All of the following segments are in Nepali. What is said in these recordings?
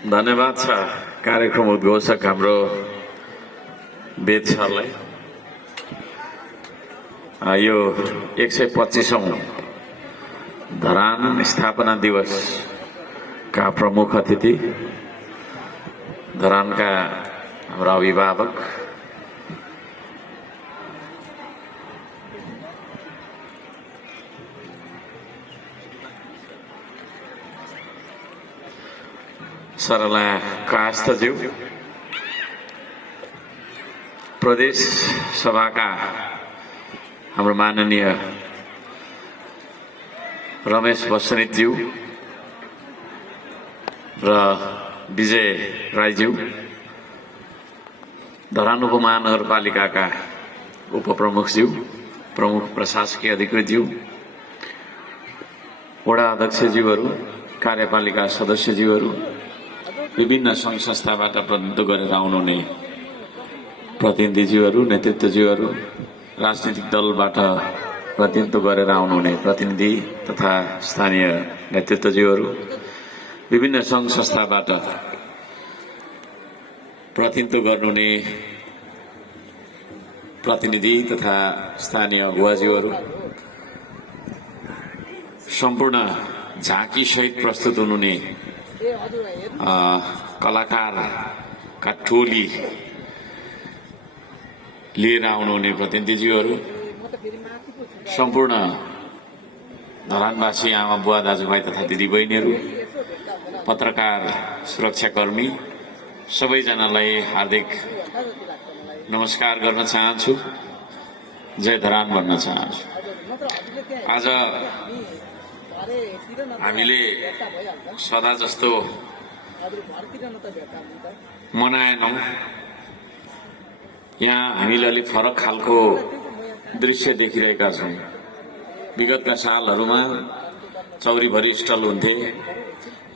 धन्यवाद छ कार्यक्रम उद्घोषक हाम्रो वेद सरलाई। यो 125औं धरान स्थापना दिवसका प्रमुख अतिथि, धरानका हाम्रा अभिभावक, सरला कायस्थज्यू, प्रदेश सभाका हाम्रो माननीय रमेश बस्नेतज्यू र विजय राईज्यू, धरान उपमहानगरपालिकाका उपप्रमुखज्यू, प्रमुख प्रशासकीय अधिकृतज्यू, वडा अध्यक्षज्यूहरू, कार्यपालिका सदस्यज्यूहरू, विभिन्न संघ संस्थाबाट प्रतिनिधित्व गरेर आउनुहुने प्रतिनिधिज्यूहरू, नेतृत्वज्यूहरू, राजनीतिक दलबाट प्रतिनिधित्व गरेर आउनुहुने प्रतिनिधि तथा स्थानीय नेतृत्वज्यूहरू, विभिन्न संघ संस्थाबाट प्रतिनिधित्व गर्नुहुने प्रतिनिधि तथा स्थानीय अगुवाज्यूहरू, सम्पूर्ण झाँकी सहित प्रस्तुत हुनुहुने कलाकारका टोली लिएर आउनुहुने प्रतिनिधिज्यूहरू, सम्पूर्ण धरानवासी आमा बुवा दाजुभाइ तथा दिदीबहिनीहरू, पत्रकार सुरक्षाकर्मी, सबैजनालाई हार्दिक नमस्कार गर्न चाहन्छु। जय धरान भन्न चाहन्छु। आज हामीले सदा जस्तो मनाएनौं। यहाँ हामीले अलिक फरक खालको दृश्य देखिरहेका छौं। विगतका सालहरूमा चौरीभरि स्टल हुन्थे,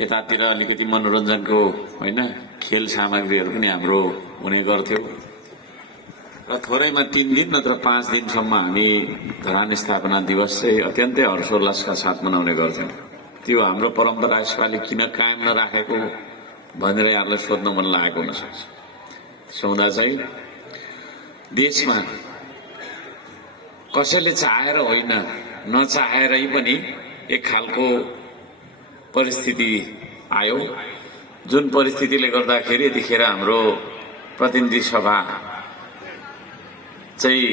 यतातिर अलिकति मनोरञ्जनको होइन खेल सामग्रीहरू पनि हाम्रो हुने गर्थ्यो र थोरैमा 3 दिन नत्र 5 दिनसम्म हामी धरान स्थापना दिवस चाहिँ अत्यन्तै हर्षोल्लासका साथ मनाउने गर्थ्यौं। त्यो हाम्रो परम्परा यसपालि किन कायम नराखेको भनेर यहाँलाई सोध्न मन लागेको हुन सक्छ। सौदा चाहिँ देशमा कसैले चाहेर होइन, नचाहेरै पनि एक खालको परिस्थिति आयो, जुन परिस्थितिले गर्दाखेरि यतिखेर हाम्रो प्रतिनिधि सभा चाहिँ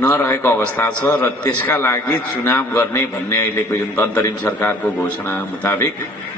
नरहेको अवस्था छ र त्यसका लागि चुनाव गर्ने भन्ने अहिलेको जुन अन्तरिम सरकारको घोषणा मुताबिक